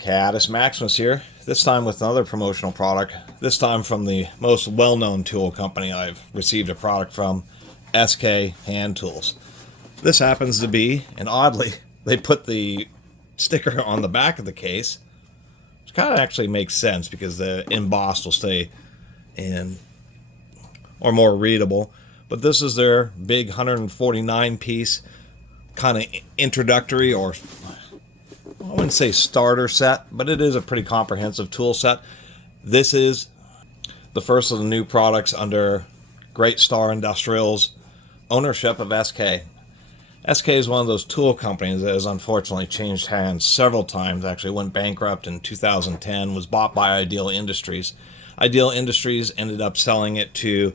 Catus Maximus here, this time with another promotional product, this time from the most well-known tool company I've received a product from, SK Hand Tools. This happens to be, and oddly, they put the sticker on the back of the case, which kind of actually makes sense because the embossed will stay in, or more readable. But this is their big 149 piece kind of introductory, or I wouldn't say starter set, but it is a pretty comprehensive tool set. This is the first of the new products under Great Star Industrial's ownership of SK. SK is one of those tool companies that has unfortunately changed hands several times. Actually went bankrupt in 2010, was bought by Ideal Industries. Ideal Industries ended up selling it to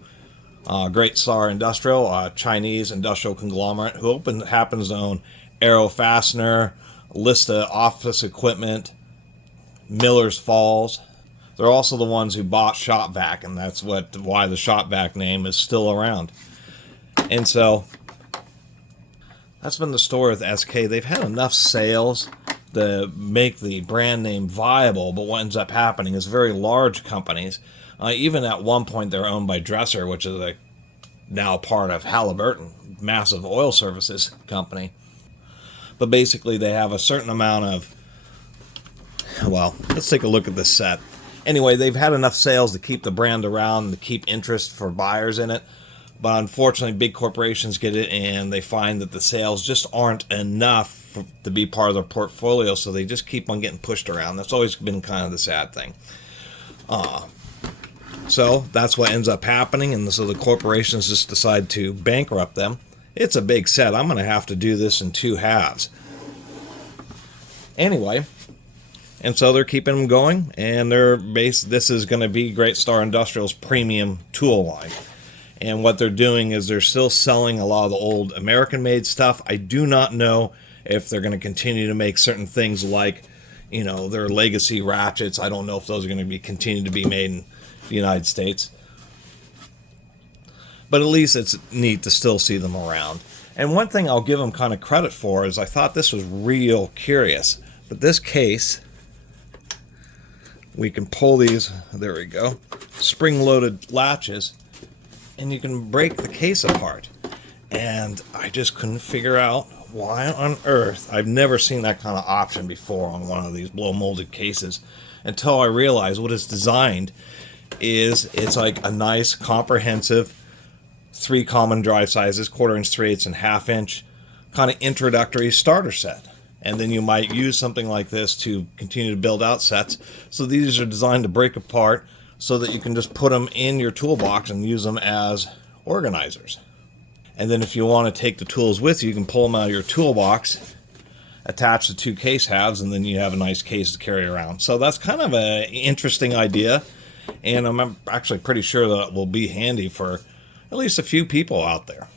Great Star Industrial, a Chinese industrial conglomerate who happens to own Aero Fastener, Lista Office Equipment, Miller's Falls. They're also the ones who bought ShopVac, and that's why the ShopVac name is still around. And so that's been the story with SK. They've had enough sales to make the brand name viable, but what ends up happening is very large companies, even at one point they're owned by Dresser, which is now part of Halliburton, massive oil services company. But basically they have a certain amount of, well, let's take a look at this set. Anyway, they've had enough sales to keep the brand around, to keep interest for buyers in it. But unfortunately, big corporations get it and they find that the sales just aren't enough to be part of their portfolio, so they just keep on getting pushed around. That's always been kind of the sad thing. So that's what ends up happening, and so the corporations just decide to bankrupt them. It's a big set. I'm going to have to do this in two halves. Anyway, and so they're keeping them going, and this is going to be Great Star Industrial's premium tool line. And what they're doing is they're still selling a lot of the old American-made stuff. I do not know if they're going to continue to make certain things like, their legacy ratchets. I don't know if those are going to continue to be made in the United States. But at least it's neat to still see them around. And one thing I'll give them kind of credit for is I thought this was real curious. But this case, we can pull these, there we go, spring-loaded latches, and you can break the case apart. And I just couldn't figure out why on earth, I've never seen that kind of option before on one of these blow-molded cases, until I realized what it's designed is it's like a nice, comprehensive, 3 common drive sizes, 1/4 inch, 3/8, and 1/2 inch, kind of introductory starter set. And then you might use something like this to continue to build out sets. So these are designed to break apart so that you can just put them in your toolbox and use them as organizers. And then if you want to take the tools with you, you can pull them out of your toolbox, attach the 2 case halves, and then you have a nice case to carry around. So that's kind of an interesting idea, and I'm actually pretty sure that it will be handy for at least a few people out there.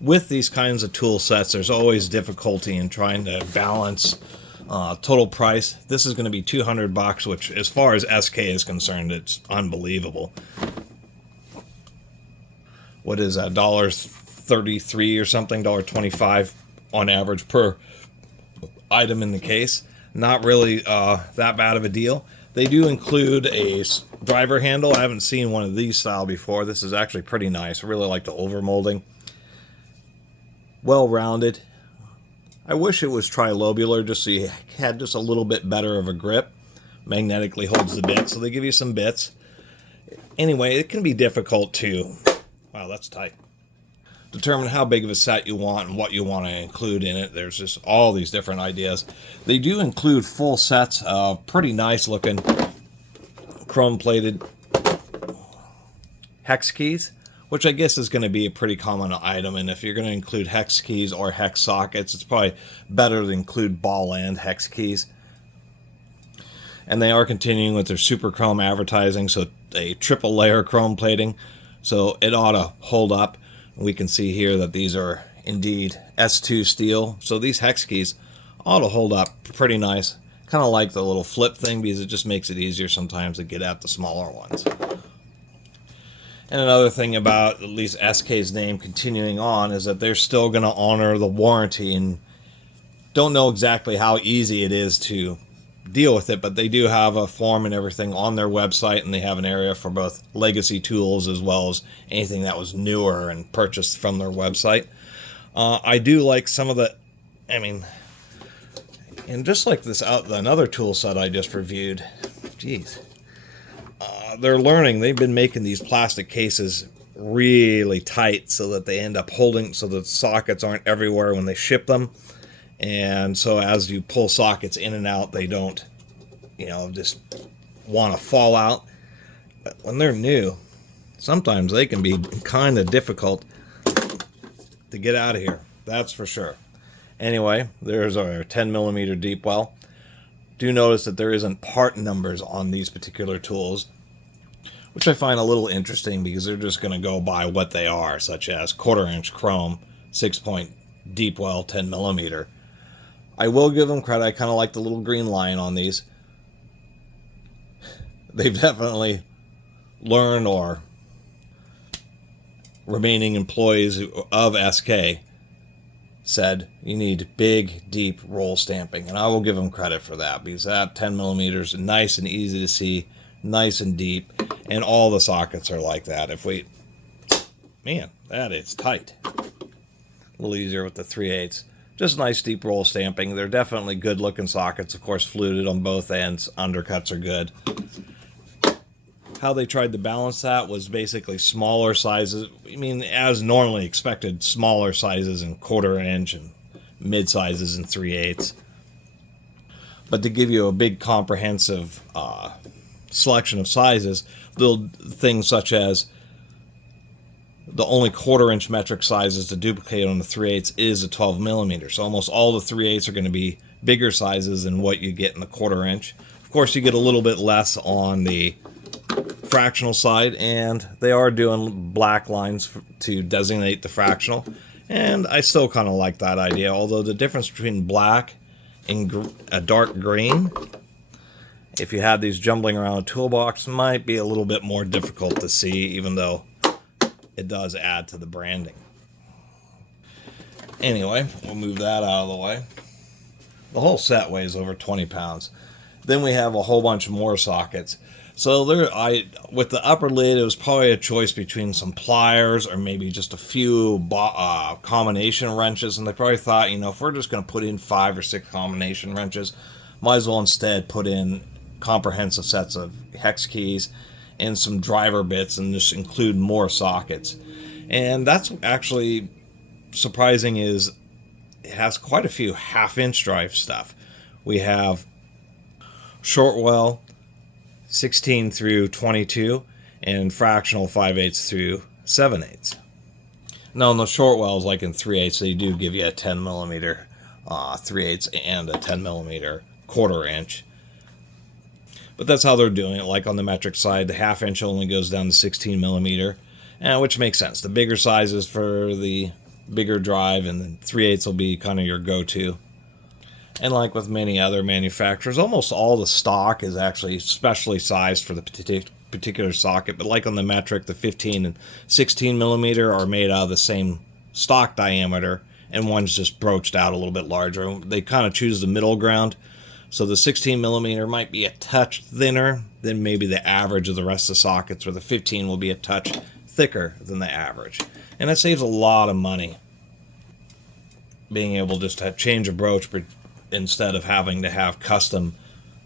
With these kinds of tool sets, there's always difficulty in trying to balance total price. This is going to be $200, which as far as SK is concerned, it's unbelievable. What is that, $1.33 or something, $1.25 on average per item in the case. Not really that bad of a deal. They do include a driver handle. I haven't seen one of these style before. This is actually pretty nice. I really like the overmolding. Well-rounded. I wish it was trilobular just so you had just a little bit better of a grip. Magnetically holds the bit, so they give you some bits. Anyway, it can be difficult to, wow, that's tight, determine how big of a set you want and what you want to include in it. There's just all these different ideas. They do include full sets of pretty nice looking chrome-plated hex keys, which I guess is going to be a pretty common item. And if you're going to include hex keys or hex sockets, it's probably better to include ball and hex keys. And they are continuing with their super chrome advertising, so a triple layer chrome plating, so it ought to hold up. We can see here that these are indeed S2 steel, so these hex keys ought to hold up pretty nice. Kind of like the little flip thing because it just makes it easier sometimes to get at the smaller ones. And another thing about at least SK's name continuing on is that they're still going to honor the warranty, and don't know exactly how easy it is to deal with it, but they do have a form and everything on their website, and they have an area for both legacy tools as well as anything that was newer and purchased from their website. I do like some of the, I mean, and just like this another tool set I just reviewed, geez, they're learning. They've been making these plastic cases really tight so that they end up holding, so the sockets aren't everywhere when they ship them. And so as you pull sockets in and out, they don't, just want to fall out. But when they're new, sometimes they can be kind of difficult to get out of here. That's for sure. Anyway, there's our 10 millimeter deep well. Do notice that there isn't part numbers on these particular tools, which I find a little interesting because they're just going to go by what they are, such as 1/4 inch chrome, 6-point deep well, 10 millimeter. I will give them credit. I kind of like the little green line on these. They've definitely learned, or remaining employees of SK said, you need big, deep roll stamping. And I will give them credit for that, because that 10 millimeters is nice and easy to see, nice and deep, and all the sockets are like that. Man, that is tight. A little easier with the 3/8. Just nice deep roll stamping. They're definitely good looking sockets. Of course, fluted on both ends. Undercuts are good. How they tried to balance that was basically smaller sizes. I mean, as normally expected, smaller sizes in 1/4 inch and mid sizes in 3/8. But to give you a big comprehensive selection of sizes, little things such as the only 1/4 inch metric sizes to duplicate on the 3/8 is a 12 millimeter. So almost all the 3/8 are going to be bigger sizes than what you get in the 1/4 inch. Of course, you get a little bit less on the fractional side, and they are doing black lines to designate the fractional. And I still kind of like that idea, although the difference between black and a dark green, if you had these jumbling around a toolbox, might be a little bit more difficult to see, even though it does add to the branding. Anyway, we'll move that out of the way. The whole set weighs over 20 pounds. Then we have a whole bunch more sockets. So with the upper lid, it was probably a choice between some pliers or maybe just a few combination wrenches. And they probably thought, if we're just going to put in 5 or 6 combination wrenches, might as well instead put in comprehensive sets of hex keys and some driver bits and just include more sockets. And that's actually surprising, is it has quite a few 1/2 inch drive stuff. We have short well 16 through 22 and fractional 5/8 through 7/8. Now in the short wells, like in 3/8, they do give you a 10 millimeter 3/8 and a 10 millimeter 1/4 inch. But that's how they're doing it. Like on the metric side, the 1/2 inch only goes down to 16 millimeter, which makes sense. The bigger sizes for the bigger drive, and then 3/8 will be kind of your go-to. And like with many other manufacturers, almost all the stock is actually specially sized for the particular socket. But like on the metric, the 15 and 16 millimeter are made out of the same stock diameter, and one's just broached out a little bit larger. They kind of choose the middle ground. So the 16 millimeter might be a touch thinner than maybe the average of the rest of the sockets, where the 15 will be a touch thicker than the average. And that saves a lot of money, being able just to change a broach instead of having to have custom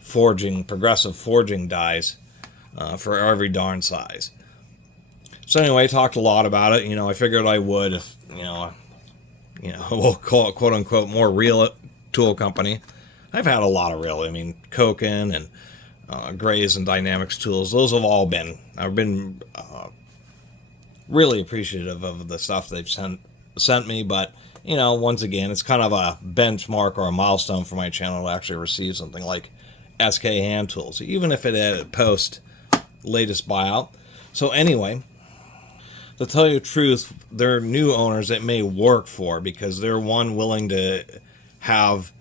forging, progressive forging dies for every darn size. So anyway, I talked a lot about it. I figured I would, if we'll call it quote unquote more real tool company. I've had a lot of real, Koken and Grays and Dynamics tools. Those have all been, I've been really appreciative of the stuff they've sent me, but once again, it's kind of a benchmark or a milestone for my channel to actually receive something like SK hand tools, even if it had post latest buyout. So anyway, to tell you the truth, they're new owners it may work for, because they're willing to have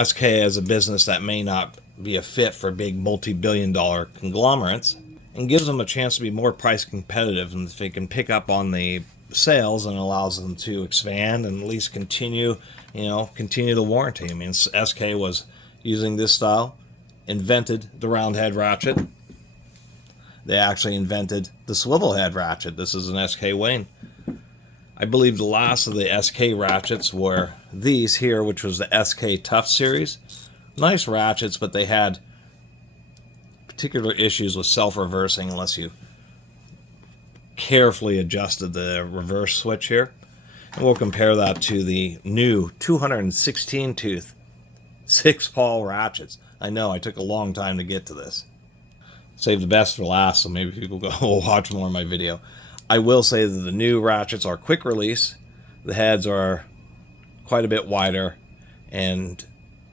SK as a business that may not be a fit for big multi-billion-dollar conglomerates, and gives them a chance to be more price competitive, and if they can pick up on the sales, and allows them to expand and at least continue the warranty. SK was using this style invented the round head ratchet. They actually invented the swivel head ratchet. This is an SK Wayne. I believe the last of the SK ratchets were these here, which was the SK Tough series. Nice ratchets, but they had particular issues with self-reversing unless you carefully adjusted the reverse switch here. And we'll compare that to the new 216 tooth 6-pawl ratchets. I know, I took a long time to get to this. Save the best for last, so maybe people go watch more of my video. I will say that the new ratchets are quick release. The heads are quite a bit wider, and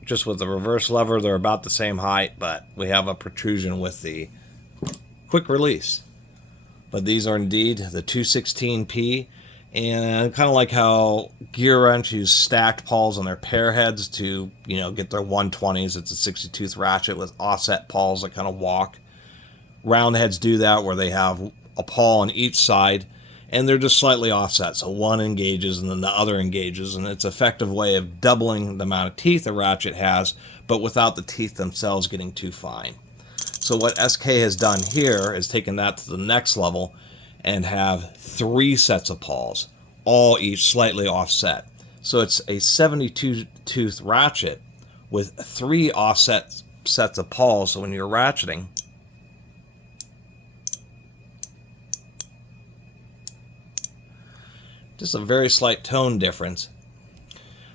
just with the reverse lever, they're about the same height, but we have a protrusion with the quick release. But these are indeed the 216P, and kind of like how Gear Wrench use stacked pawls on their pair heads to, you know, get their 120s. It's a 60 tooth ratchet with offset pawls that kind of walk. Round heads do that, where they have a pawl on each side, and they're just slightly offset. So one engages and then the other engages, and it's an effective way of doubling the amount of teeth a ratchet has, but without the teeth themselves getting too fine. So what SK has done here is taken that to the next level and have 3 sets of pawls, all each slightly offset. So it's a 72 tooth ratchet with 3 offset sets of pawls. So when you're ratcheting, just a very slight tone difference,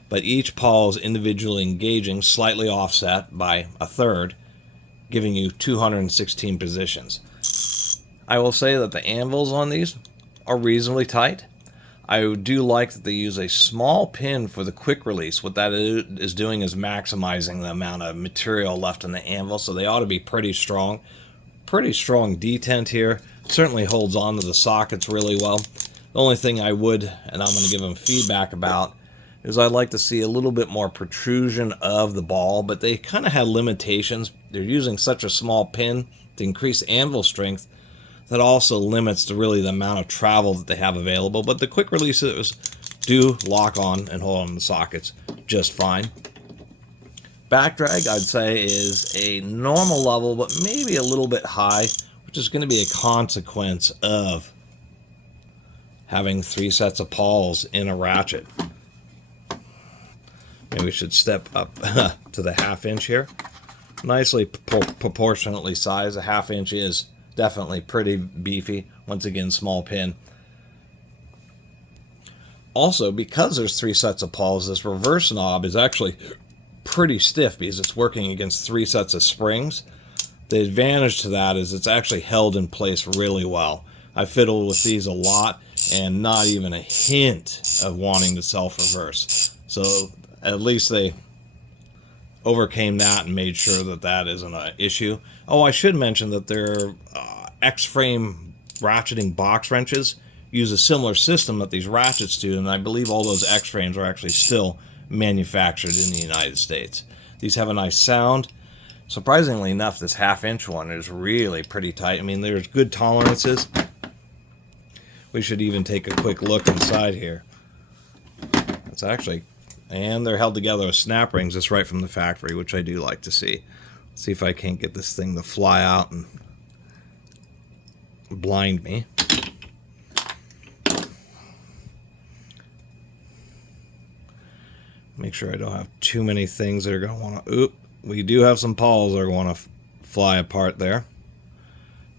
but each pawl is individually engaging, slightly offset by a third, giving you 216 positions. I will say that the anvils on these are reasonably tight. I do like that they use a small pin for the quick release. What that is doing is maximizing the amount of material left in the anvil, so they ought to be pretty strong. Pretty strong detent here. Certainly holds on to the sockets really well. The only thing I would, and I'm going to give them feedback about, is I'd like to see a little bit more protrusion of the ball, but they kind of had limitations. They're using such a small pin to increase anvil strength that also limits the amount of travel that they have available. But the quick releases do lock on and hold on the sockets just fine. Back drag, I'd say, is a normal level, but maybe a little bit high, which is going to be a consequence of having 3 sets of pawls in a ratchet. Maybe we should step up to the 1/2 inch here. Nicely proportionately sized. A 1/2 inch is definitely pretty beefy. Once again, small pin. Also, because there's 3 sets of pawls, this reverse knob is actually pretty stiff because it's working against 3 sets of springs. The advantage to that is it's actually held in place really well. I fiddled with these a lot, and not even a hint of wanting to self-reverse. So at least they overcame that and made sure that that isn't an issue. Oh, I should mention that their X-frame ratcheting box wrenches use a similar system that these ratchets do, and I believe all those X-frames are actually still manufactured in the United States. These have a nice sound. Surprisingly enough, this 1/2 inch one is really pretty tight. I mean, there's good tolerances. We should even take a quick look inside here. It's actually, and they're held together with snap rings just right from the factory, which I do like to see. Let's see if I can't get this thing to fly out and blind me. Make sure I don't have too many things that are going to want to, oop, we do have some pawls that are going to fly apart there.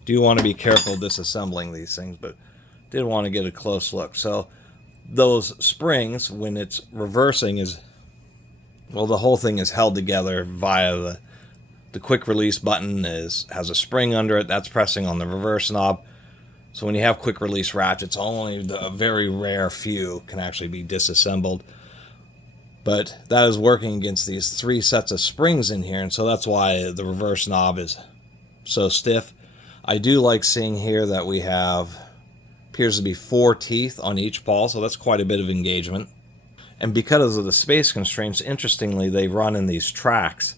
Do want to be careful disassembling these things, but did want to get a close look. So those springs, when it's reversing, is, well, the whole thing is held together via the quick release button has a spring under it. That's pressing on the reverse knob. So when you have quick release ratchets, only a very rare few can actually be disassembled. But that is working against these 3 sets of springs in here, and so that's why the reverse knob is so stiff. I do like seeing here that we have, appears to be 4 teeth on each pawl, so that's quite a bit of engagement. And because of the space constraints, interestingly, they run in these tracks,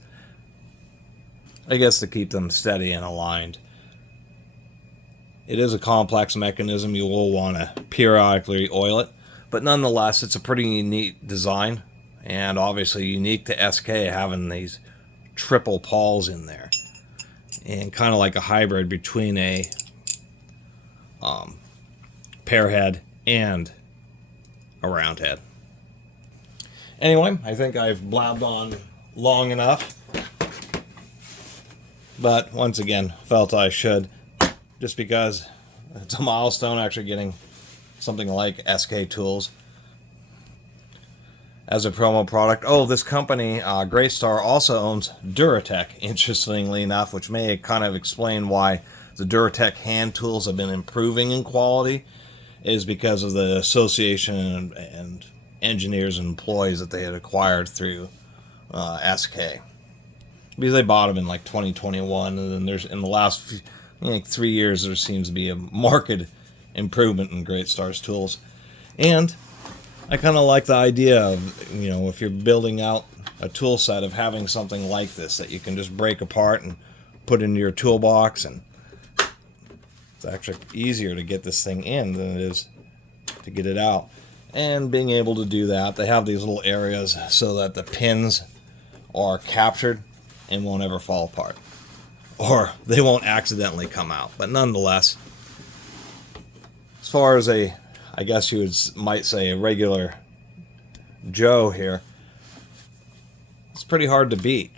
I guess to keep them steady and aligned. It is a complex mechanism. You will want to periodically oil it, but nonetheless, it's a pretty neat design, and obviously unique to SK having these triple pawls in there, and kind of like a hybrid between a pear head and a round head. Anyway, I think I've blabbed on long enough, but once again felt I should, just because it's a milestone actually getting something like SK tools as a promo product. Oh, this company, Great Star, also owns Duratech, interestingly enough, which may kind of explain why the Duratech hand tools have been improving in quality, is because of the association and engineers and employees that they had acquired through SK. Because they bought them in like 2021, and then there's in the last few, like 3 years, there seems to be a marked improvement in Great Star's tools. And I kind of like the idea of, you know, if you're building out a tool set, of having something like this that you can just break apart and put into your toolbox, and it's actually easier to get this thing in than it is to get it out. And being able to do that, they have these little areas so that the pins are captured and won't ever fall apart, or they won't accidentally come out. But nonetheless, as far as a, I guess you might say, a regular Joe here, it's pretty hard to beat.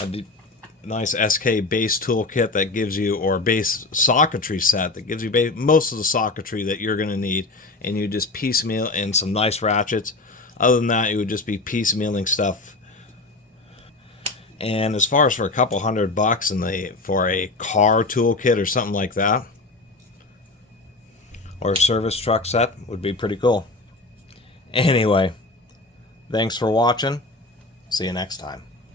A nice SK base toolkit that gives you, or base socketry set that gives you most of the socketry that you're going to need, and you just piecemeal in some nice ratchets. Other than that, you would just be piecemealing stuff. And as far as for a couple $100 for a car toolkit or something like that, or a service truck set, would be pretty cool. Anyway, thanks for watching. See you next time.